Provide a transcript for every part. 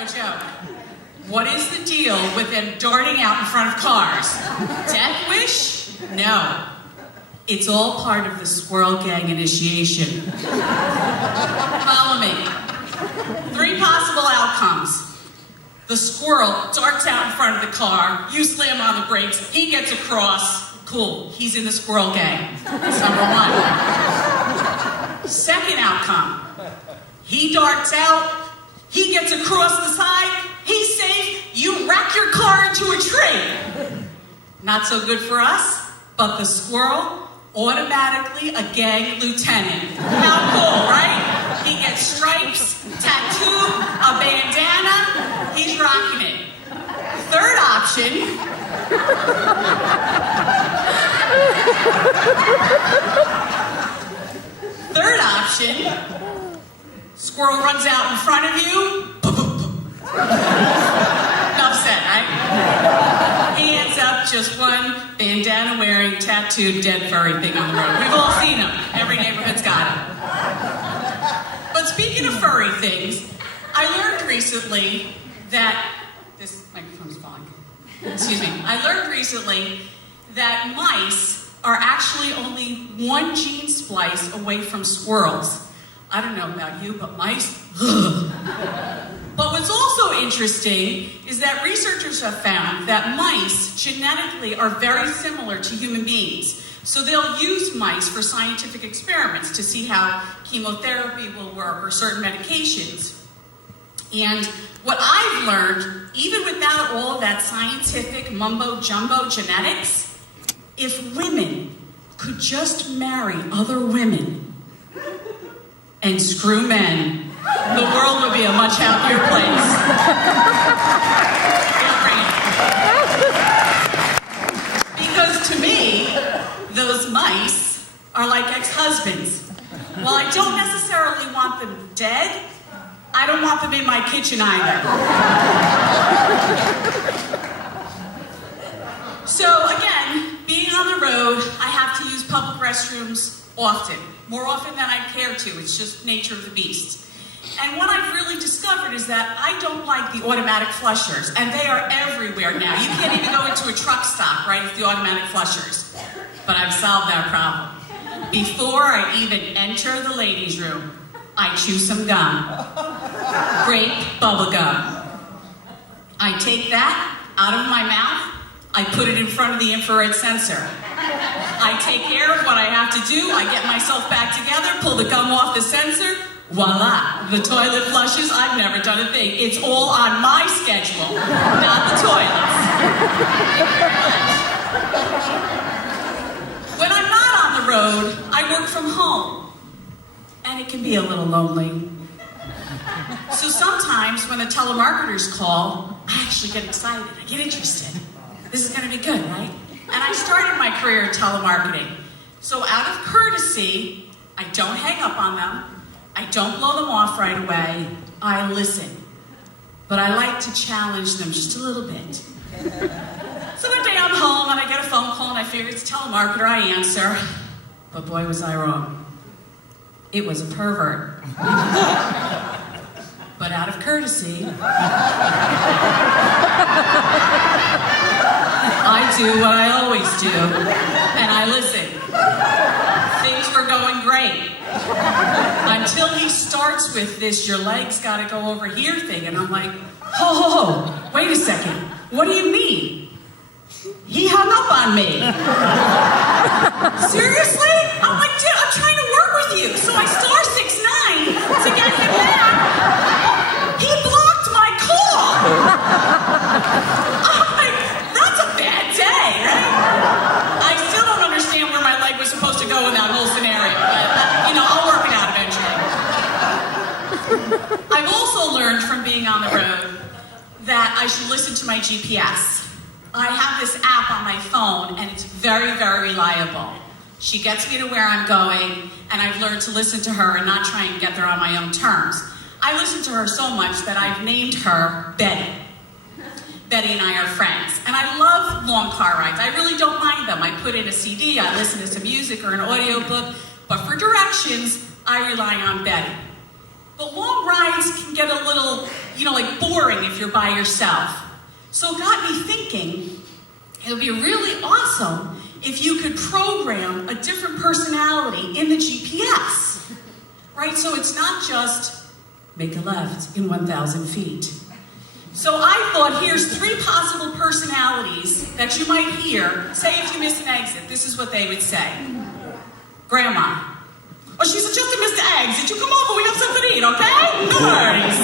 no joke. What is the deal with them darting out in front of cars? Death wish? No. It's all part of the squirrel gang initiation. Follow me. 3 possible outcomes. The squirrel darts out in front of the car, you slam on the brakes, he gets across, cool, he's in the squirrel gang. That's number 1. Second outcome, he darts out, he gets across the side, he's safe, you wreck your car into a tree. Not so good for us, but the squirrel, automatically a gang lieutenant. How cool, right? He gets stripes, tattoo, a bandana, he's rocking it. Third option, squirrel runs out in front of you, enough said, right? He ends up just one bandana wearing, tattooed, dead furry thing on the road. We've all seen them. Every neighborhood's got them. But speaking of furry things, I learned recently that, this microphone's falling. Excuse me. I learned recently that mice are actually only 1 gene splice away from squirrels. I don't know about you, but mice, ugh. But what's also interesting is that researchers have found that mice genetically are very similar to human beings. So they'll use mice for scientific experiments to see how chemotherapy will work or certain medications. And what I've learned, even without all of that scientific mumbo-jumbo genetics, if women could just marry other women and screw men, the world would be a much happier place. Because to me, those mice are like ex-husbands. While I don't necessarily want them dead, I don't want them in my kitchen either. So again, being on the road, I have to use public restrooms often. More often than I care to. It's just nature of the beast. And what I've really discovered is that I don't like the automatic flushers, and they are everywhere now. You can't even go into a truck stop, right, with the automatic flushers. But I've solved that problem. Before I even enter the ladies' room, I chew some gum. Grape bubble gum. I take that out of my mouth, I put it in front of the infrared sensor. I take care of what I have to do, I get myself back together, pull the gum off the sensor, voila, the toilet flushes. I've never done a thing. It's all on my schedule, not the toilets. When I'm not on the road, I work from home, and it can be a little lonely. So sometimes when the telemarketers call, I actually get excited, I get interested. This is gonna be good, right? And I started my career in telemarketing. So out of courtesy, I don't hang up on them, I don't blow them off right away, I listen. But I like to challenge them just a little bit. So one day I'm home and I get a phone call and I figure it's a telemarketer, I answer. But boy, was I wrong. It was a pervert. But out of courtesy, I do what I always do, and I listen. Things were going great. Until he starts with this, your legs gotta go over here thing, and I'm like, ho, wait a second, what do you mean? He hung up on me. Seriously? I'm like, dude, I'm trying to work with you. So I star 69 to get him back. He blocked my call. I'm like, that's a bad day, right? I still don't understand where my leg was supposed to go in that whole scenario, but, I'll work it out eventually. I've also learned from being on the road that I should listen to my GPS. I have this app on my phone, and it's very, very reliable. She gets me to where I'm going, and I've learned to listen to her and not try and get there on my own terms. I listen to her so much that I've named her Betty. Betty and I are friends. And I love long car rides. I really don't mind them. I put in a CD, I listen to some music or an audiobook, but for directions, I rely on Betty. But long rides can get a little like boring if you're by yourself. So it got me thinking, it would be really awesome if you could program a different personality in the GPS, right? So it's not just make a left in 1,000 feet. So I thought, here's 3 possible personalities that you might hear. Say if you miss an exit, this is what they would say. Grandma. Oh, she said, just to miss the exit. You come over, we have something to eat, okay? No worries.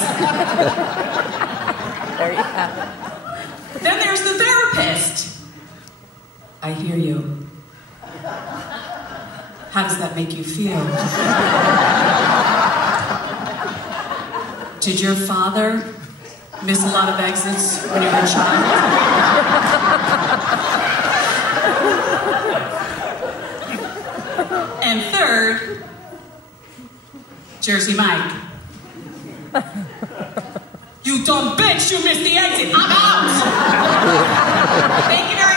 There you have it. Then there's the therapist. I hear you. How does that make you feel? Did your father miss a lot of exits when you were a child? And third, Jersey Mike. You dumb bitch, you missed the exit. I'm out. Thank you very